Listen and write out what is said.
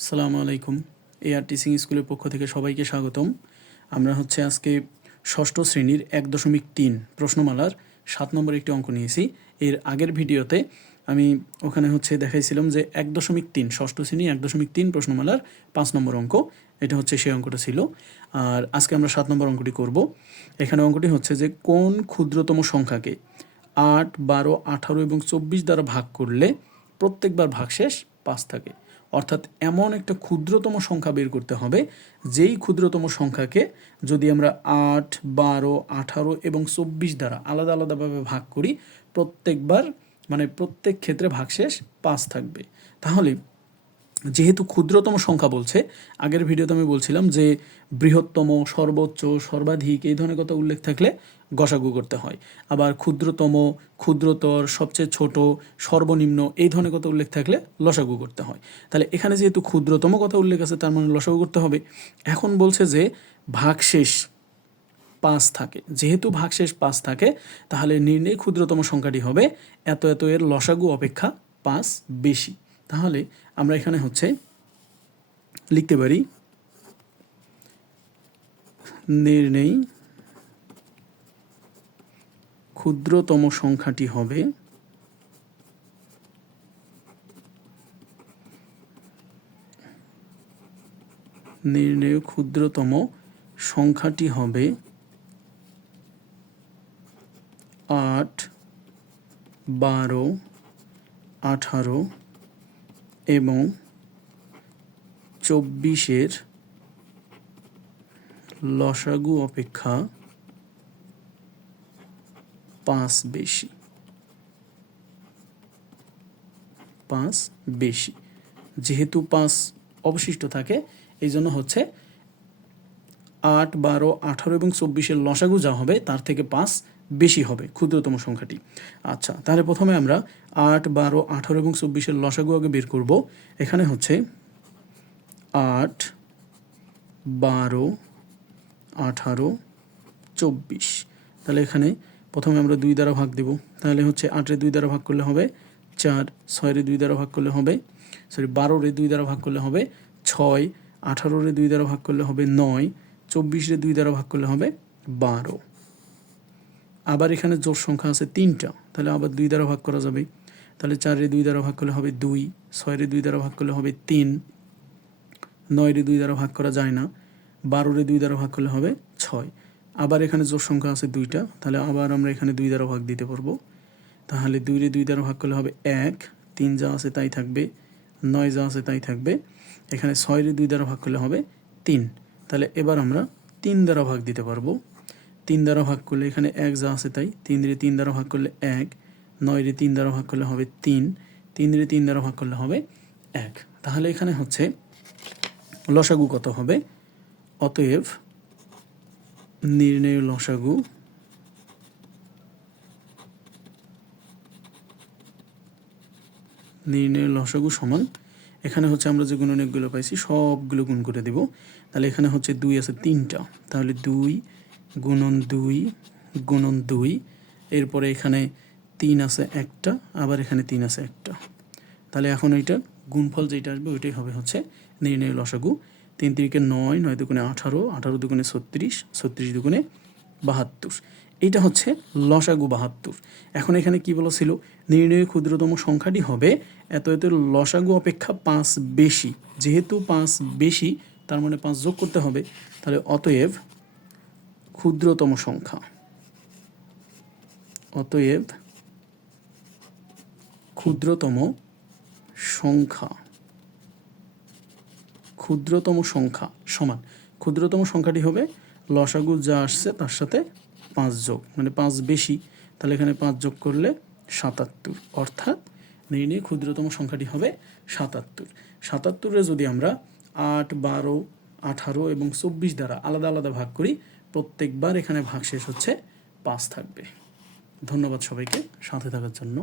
আসসালামু আলাইকুম। AR teaching স্কুলের পক্ষ থেকে সবাইকে স্বাগতম। আমরা হচ্ছে আজকে ষষ্ঠ শ্রেণির এক দশমিক তিন প্রশ্নমালার সাত নম্বর একটি অঙ্ক নিয়েছি। এর আগের ভিডিওতে আমি ওখানে হচ্ছে দেখাইছিলাম যে এক দশমিক তিন ষষ্ঠ শ্রেণি এক দশমিক তিন প্রশ্নমালার পাঁচ নম্বর অঙ্ক, এটা হচ্ছে সেই অঙ্কটা ছিল। আর আজকে আমরা সাত নম্বর অঙ্কটি করব। এখানে অঙ্কটি হচ্ছে যে কোন ক্ষুদ্রতম সংখ্যাকে আট, বারো, আঠারো এবং চব্বিশ দ্বারা ভাগ করলে প্রত্যেকবার ভাগশেষ পাঁচ থাকে। অর্থাৎ এমন একটা ক্ষুদ্রতম সংখ্যা বের করতে হবে, যেই ক্ষুদ্রতম সংখ্যাকে যদি আমরা আট, বারো, আঠারো এবং চব্বিশ দ্বারা আলাদা আলাদাভাবে ভাগ করি, প্রত্যেকবার মানে প্রত্যেক ক্ষেত্রে ভাগশেষ পাঁচ থাকবে। তাহলে যেহেতু ক্ষুদ্রতম সংখ্যা বলছে, আগের ভিডিওতে আমি বলছিলাম যে বৃহত্তম, সর্বোচ্চ, সর্বাধিক এই ধরনের কথা উল্লেখ থাকলে গসাগু করতে হয়। আবার ক্ষুদ্রতম, ক্ষুদ্রতর, সবচেয়ে ছোট, সর্বনিম্ন এই ধরনের কথা উল্লেখ থাকলে লসাগু করতে হয়। তাহলে এখানে যেহেতু ক্ষুদ্রতম কথা উল্লেখ আছে, তার মানে লসাগু করতে হবে। এখন বলছে যে ভাগশেষ পাঁচ থাকে। যেহেতু ভাগশেষ পাঁচ থাকে, তাহলে নির্ণয় ক্ষুদ্রতম সংখ্যাটি হবে, এত এত এর লসাগু অপেক্ষা পাঁচ বেশি। তাহলে আমরা এখানে হচ্ছে লিখতে পারি নির্ণয় ক্ষুদ্রতম সংখ্যাটি হবে নির্ণয় ক্ষুদ্রতম সংখ্যাটি হবে আট বারো আঠারো এবং চব্বিশের লসাগু অপেক্ষা পাঁচ বেশি। পাঁচ বেশি। যেহেতু পাঁচ অবশিষ্ট থাকে, এই জন্য হচ্ছে আট, বারো, আঠারো এবং চব্বিশের লসাগু যা হবে তার থেকে পাঁচ বেশি হবে, ক্ষুদ্রতম সংখ্যাটি। আচ্ছা তাহলে প্রথমে আমরা আট, বারো, আঠারো এবং চব্বিশের লসাগু আগে বের করব। এখানে হচ্ছে আট, বারো, আঠারো, চব্বিশ। তাহলে এখানে প্রথমে আমরা দুই দ্বারা ভাগ দেব। তাহলে হচ্ছে আটের দুই দ্বারা ভাগ করলে হবে চার, ছয়ের দুই দ্বারা ভাগ করলে হবে, সরি, বারোরে দুই দ্বারা ভাগ করলে হবে ছয়, আঠারোরে দুই দ্বারা ভাগ করলে হবে নয় চব্বিশে দুই দ্বারা ভাগ করলে হবে বারো। আবার এখানে জোর সংখ্যা আছে তিনটা, তাহলে আবার দুই দ্বারা ভাগ করা যাবে। তাহলে চারে দুই দ্বারা ভাগ করলে হবে দুই, ছয়ের দুই দ্বারা ভাগ করলে হবে তিন, নয়রে দুই দ্বারা ভাগ করা যায় না, বারোরে দুই দ্বারা ভাগ করলে হবে ছয়। আবার এখানে জোর সংখ্যা আছে দুইটা, তাহলে আবার আমরা এখানে দুই দ্বারা ভাগ দিতে পারব। তাহলে দুইরে দুই দ্বারা ভাগ করলে হবে এক, তিন যা আছে তাই থাকবে, নয় যা আছে তাই থাকবে, এখানে ছয়রে দুই দ্বারা ভাগ করলে হবে তিন। তাহলে এবার আমরা তিন দ্বারা ভাগ দিতে পারব। তিন দ্বারা ভাগ করলে এখানে এক যা আছে তাই। তিন রে তিন দ্বারা ভাগ করলে এক, নয় রে তিন দ্বারা ভাগ করলে হবে তিন তিন রে তিন দ্বারা ভাগ করলে হবে এক। তাহলে এখানে হচ্ছে লসাগু কত হবে? অতএব নির্ণয় লসাগু নির্ণয় লসাগু সমান এখানে হচ্ছে আমরা যে গুণনীয়কগুলো পাইছি, সবগুলো গুণ করে দেব। তাহলে এখানে হচ্ছে দুই আছে তিনটা। তাহলে দুই গুণন দুই গুণন দুই, এরপরে এখানে তিন আছে একটা, আবার এখানে তিন আছে একটা। তাহলে এখন এইটা গুণফল যেটা আসবে, ওইটাই হবে হচ্ছে নির্ণয় লসাগু। তিন তিরিকে নয় নয় দুগুণে আঠারো আঠারো দুগুণে ছত্রিশ ছত্রিশ দুগুণে বাহাত্তর। এইটা হচ্ছে লসাগু বাহাত্তর। এখন এখানে কি বলেছিল? নির্ণয় ক্ষুদ্রতম সংখ্যাটি হবে এত এত লসাগু অপেক্ষা পাঁচ বেশি। যেহেতু পাঁচ বেশি, তার মানে পাঁচ যোগ করতে হবে, তাহলে অতএব ক্ষুদ্রতম সংখ্যা। অতএব ক্ষুদ্রতম সংখ্যা। ক্ষুদ্রতম সংখ্যা সমান। ক্ষুদ্রতম সংখ্যাটি হবে লসাগু যা আসছে তার সাথে পাঁচ যোগ মানে পাঁচ বেশি, তাহলে এখানে পাঁচ যোগ করলে সাতাত্তর। অর্থাৎ নির্ণয় ক্ষুদ্রতম সংখ্যাটি হবে সাতাত্তর। সাতাত্তরে যদি আমরা আট, বারো, আঠারো এবং চব্বিশ দ্বারা আলাদা আলাদা ভাগ করি, প্রত্যেকবার এখানে ভাগ শেষ হচ্ছে পাঁচ থাকবে। ধন্যবাদ সবাইকে, সাথে থাকার জন্য।